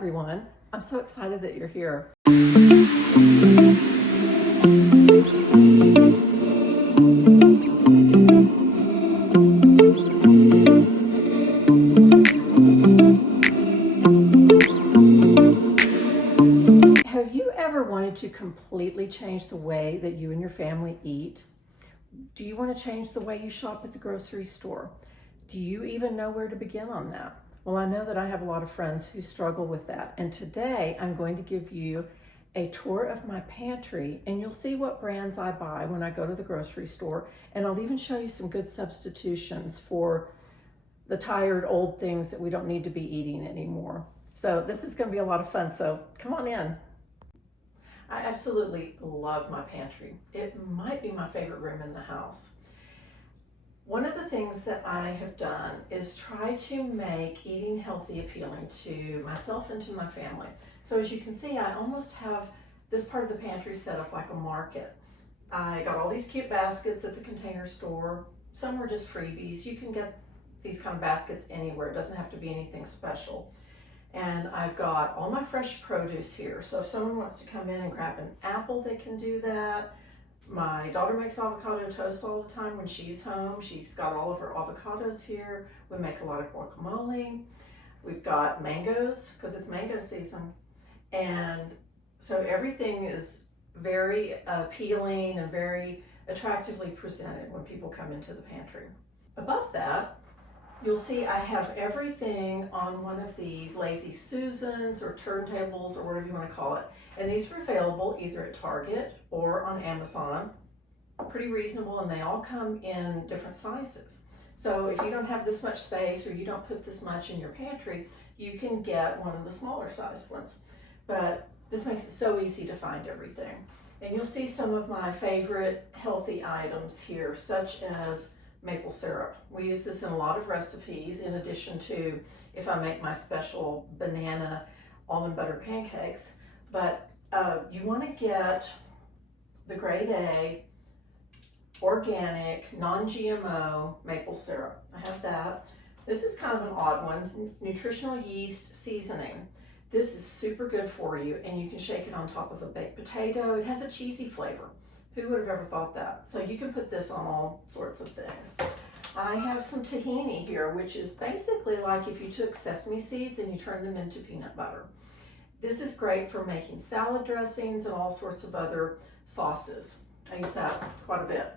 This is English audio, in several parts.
everyone. I'm so excited that you're here. Have you ever wanted to completely change the way that you and your family eat? Do you want to change the way you shop at the grocery store? Do you even know where to begin on that? Well, I know that I have a lot of friends who struggle with that. And today I'm going to give you a tour of my pantry, and you'll see what brands I buy when I go to the grocery store. And I'll even show you some good substitutions for the tired old things that we don't need to be eating anymore. So this is going to be a lot of fun. So come on in. I absolutely love my pantry. It might be my favorite room in the house. One of the things that I have done is try to make eating healthy appealing to myself and to my family. So as you can see, I almost have this part of the pantry set up like a market. I got all these cute baskets at the Container Store. Some were just freebies. You can get these kind of baskets anywhere. It doesn't have to be anything special. And I've got all my fresh produce here. So if someone wants to come in and grab an apple, they can do that. My daughter makes avocado toast all the time when she's home. She's got all of her avocados here. We make a lot of guacamole. We've got mangoes because it's mango season. And so everything is very appealing and very attractively presented when people come into the pantry. Above that, you'll see I have everything on one of these Lazy Susans or turntables or whatever you want to call it. And these are available either at Target or on Amazon. Pretty reasonable, and they all come in different sizes. So if you don't have this much space or you don't put this much in your pantry, you can get one of the smaller sized ones. But this makes it so easy to find everything. And you'll see some of my favorite healthy items here, such as maple syrup. We use this in a lot of recipes, in addition to if I make my special banana almond butter pancakes. But you want to get the grade A, organic, non-GMO maple syrup. I have that. This is kind of an odd one, nutritional yeast seasoning. This is super good for you, and you can shake it on top of a baked potato. It has a cheesy flavor. Who would have ever thought that? So you can put this on all sorts of things. I have some tahini here, which is basically like if you took sesame seeds and you turned them into peanut butter. This is great for making salad dressings and all sorts of other sauces. I use that quite a bit.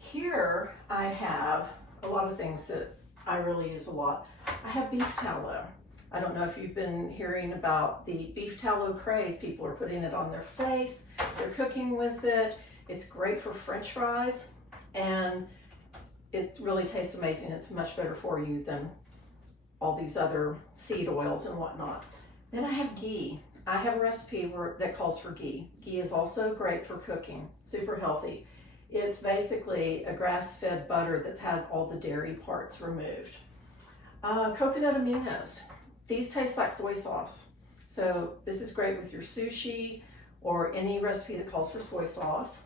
Here I have a lot of things that I really use a lot. I have beef tallow. I don't know if you've been hearing about the beef tallow craze. People are putting it on their face. They're cooking with it. It's great for French fries, and it really tastes amazing. It's much better for you than all these other seed oils and whatnot. Then I have ghee. I have a recipe that calls for ghee. Ghee is also great for cooking, super healthy. It's basically a grass-fed butter that's had all the dairy parts removed. Coconut aminos. These taste like soy sauce. So this is great with your sushi or any recipe that calls for soy sauce.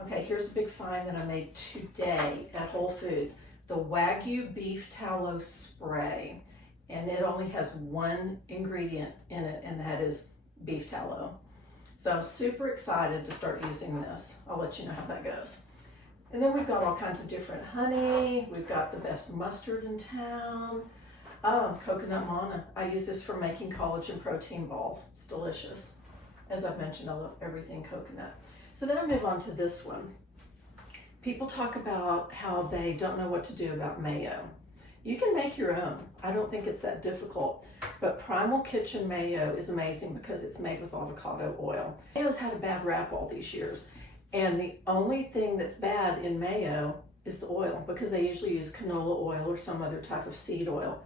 Okay, here's a big find that I made today at Whole Foods. The Wagyu beef tallow spray. And it only has one ingredient in it, and that is beef tallow. So I'm super excited to start using this. I'll let you know how that goes. And then we've got all kinds of different honey. We've got the best mustard in town. Oh, coconut manna. I use this for making collagen protein balls. It's delicious. As I've mentioned, I love everything coconut. So then I move on to this one. People talk about how they don't know what to do about mayo. You can make your own. I don't think it's that difficult, but Primal Kitchen mayo is amazing because it's made with avocado oil. Mayo's had a bad rap all these years, and the only thing that's bad in mayo is the oil, because they usually use canola oil or some other type of seed oil.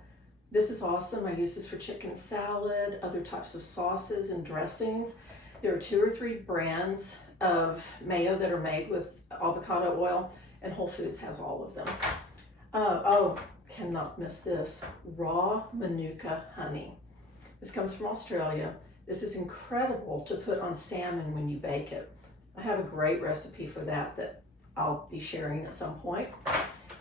This is awesome. I use this for chicken salad, other types of sauces and dressings. There are 2 or 3 brands of mayo that are made with avocado oil, and Whole Foods has all of them. Cannot miss this, raw Manuka honey. This comes from Australia. This is incredible to put on salmon when you bake it. I have a great recipe for that I'll be sharing at some point.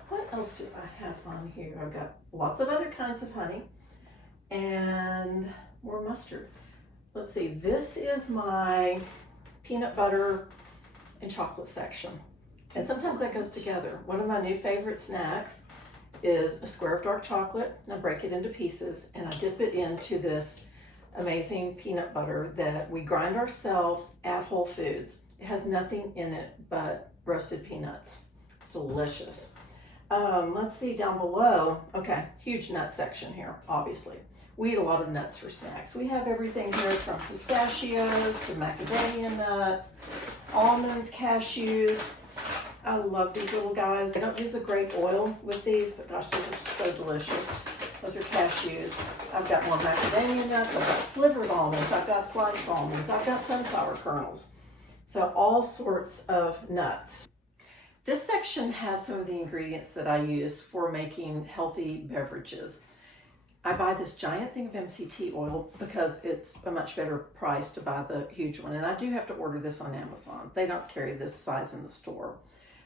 What else do I have on here? I've got lots of other kinds of honey, and more mustard. Let's see, this is my peanut butter and chocolate section. And sometimes that goes together. One of my new favorite snacks is a square of dark chocolate. I break it into pieces and I dip it into this amazing peanut butter that we grind ourselves at Whole Foods. It has nothing in it but roasted peanuts. It's delicious. Let's see down below. Okay, huge nut section here, obviously. We eat a lot of nuts for snacks. We have everything here from pistachios to macadamia nuts, almonds, cashews. I love these little guys. I don't use a great oil with these, but gosh, those are so delicious. Those are cashews. I've got more macadamia nuts. I've got slivered almonds. I've got sliced almonds. I've got sunflower kernels. So all sorts of nuts. This section has some of the ingredients that I use for making healthy beverages. I buy this giant thing of MCT oil because it's a much better price to buy the huge one. And I do have to order this on Amazon. They don't carry this size in the store.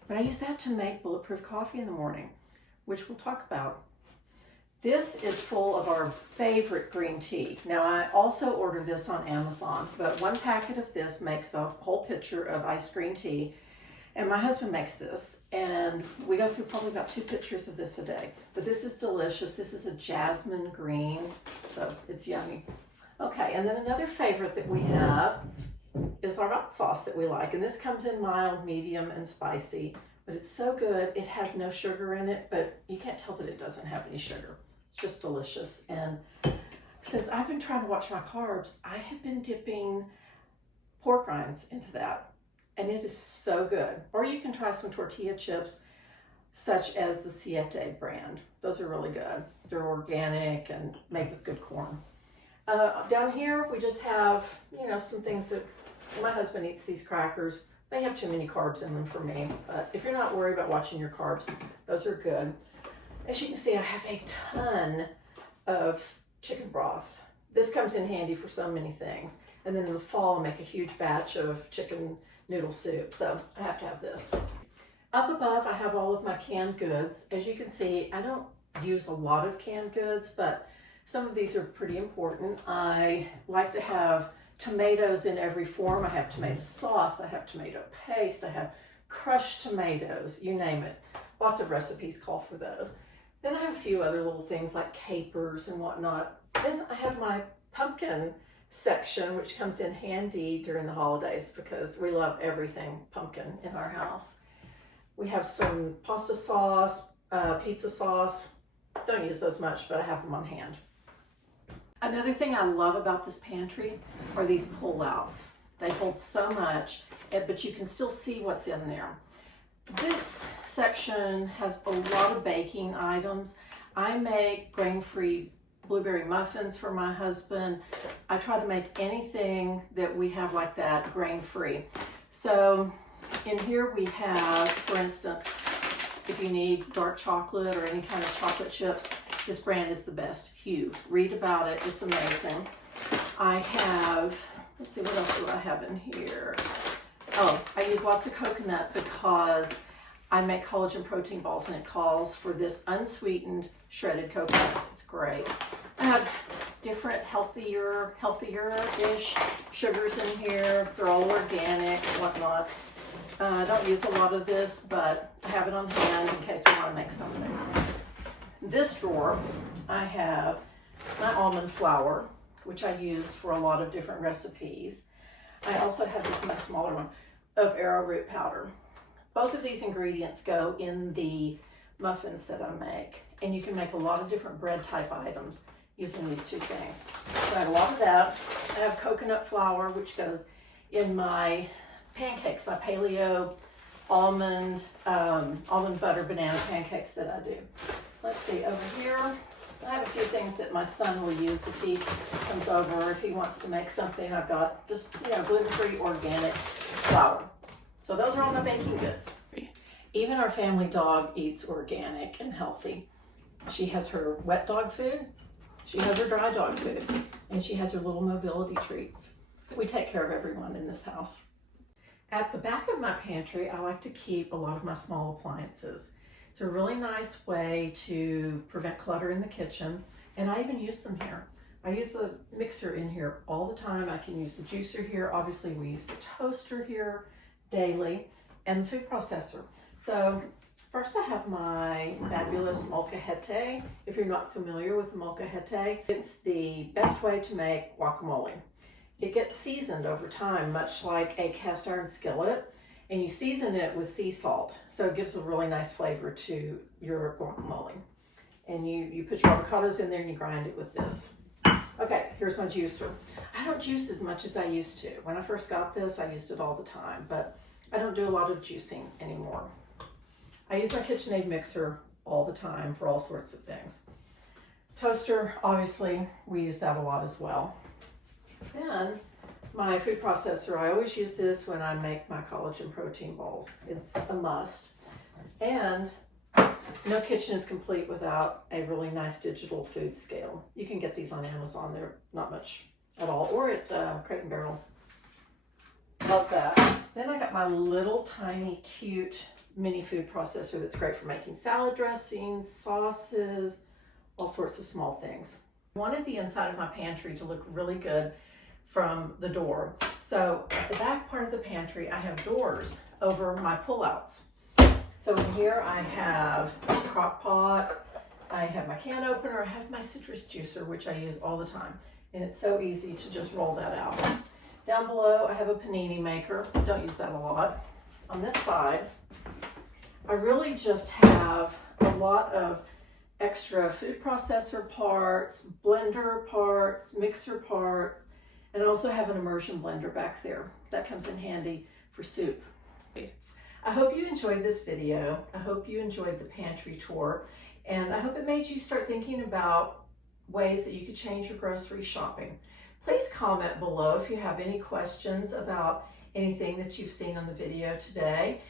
But I use that to make bulletproof coffee in the morning, which we'll talk about. This is full of our favorite green tea. Now I also order this on Amazon, but one packet of this makes a whole pitcher of iced green tea. And my husband makes this, and we go through probably about 2 pitchers of this a day. But this is delicious. This is a jasmine green, so it's yummy. Okay, and then another favorite that we have is our hot sauce that we like. And this comes in mild, medium, and spicy. But it's so good. It has no sugar in it, but you can't tell that it doesn't have any sugar. It's just delicious. And since I've been trying to watch my carbs, I have been dipping pork rinds into that. And it is so good. Or you can try some tortilla chips, such as the Siete brand. Those are really good. They're organic and made with good corn. Down here, we just have, some things that my husband eats these crackers. They have too many carbs in them for me. But if you're not worried about watching your carbs, those are good. As you can see, I have a ton of chicken broth. This comes in handy for so many things. And then in the fall, I make a huge batch of chicken noodle soup, so I have to have this. Up above, I have all of my canned goods. As you can see, I don't use a lot of canned goods, but some of these are pretty important. I like to have tomatoes in every form. I have tomato sauce, I have tomato paste, I have crushed tomatoes, you name it. Lots of recipes call for those. Then I have a few other little things like capers and whatnot. Then I have my pumpkin section, which comes in handy during the holidays because we love everything pumpkin in our house. We have some pasta sauce, pizza sauce. Don't use those much, but I have them on hand. Another thing I love about this pantry are these pull-outs. They hold so much, but you can still see what's in there. This section has a lot of baking items. I make grain-free blueberry muffins for my husband. I try to make anything that we have like that grain-free. So in here we have, for instance, if you need dark chocolate or any kind of chocolate chips, this brand is the best. Hue. Read about it. It's amazing. I have, let's see, what else do I have in here? Oh, I use lots of coconut because I make collagen protein balls and it calls for this unsweetened shredded coconut. It's great. I have different healthier-ish sugars in here. They're all organic and whatnot. I don't use a lot of this, but I have it on hand in case we want to make something. This drawer, I have my almond flour, which I use for a lot of different recipes. I also have this much smaller one of arrowroot powder. Both of these ingredients go in the muffins that I make, and you can make a lot of different bread type items using these 2 things. So I have a lot of that. I have coconut flour, which goes in my pancakes, my paleo almond butter banana pancakes that I do. Let's see, over here, I have a few things that my son will use if he comes over, if he wants to make something. I've got just, gluten-free organic flour. So those are all my baking goods. Even our family dog eats organic and healthy. She has her wet dog food, she has her dry dog food, and she has her little mobility treats. We take care of everyone in this house. At the back of my pantry, I like to keep a lot of my small appliances. It's a really nice way to prevent clutter in the kitchen, and I even use them here. I use the mixer in here all the time. I can use the juicer here. Obviously, we use the toaster here daily, and the food processor. So first I have my fabulous molcajete. If you're not familiar with molcajete, it's the best way to make guacamole. It gets seasoned over time, much like a cast iron skillet, and you season it with sea salt. So it gives a really nice flavor to your guacamole. And you put your avocados in there and you grind it with this. Okay, here's my juicer. I don't juice as much as I used to. When I first got this, I used it all the time, but I don't do a lot of juicing anymore. I use my KitchenAid mixer all the time for all sorts of things. Toaster, obviously, we use that a lot as well. Then my food processor, I always use this when I make my collagen protein balls. It's a must. And no kitchen is complete without a really nice digital food scale. You can get these on Amazon. They're not much at all, or at Crate and Barrel. Love that. Then I got my little tiny cute mini food processor that's great for making salad dressings, sauces, all sorts of small things. I wanted the inside of my pantry to look really good from the door. So at the back part of the pantry, I have doors over my pullouts. So in here I have a crock pot, I have my can opener, I have my citrus juicer, which I use all the time. And it's so easy to just roll that out. Down below I have a panini maker. I don't use that a lot. On this side, I really just have a lot of extra food processor parts, blender parts, mixer parts, and I also have an immersion blender back there. That comes in handy for soup. I hope you enjoyed this video. I hope you enjoyed the pantry tour, and I hope it made you start thinking about ways that you could change your grocery shopping. Please comment below if you have any questions about anything that you've seen on the video today.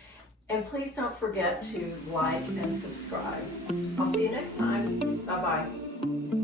And please don't forget to like and subscribe. I'll see you next time. Bye-bye.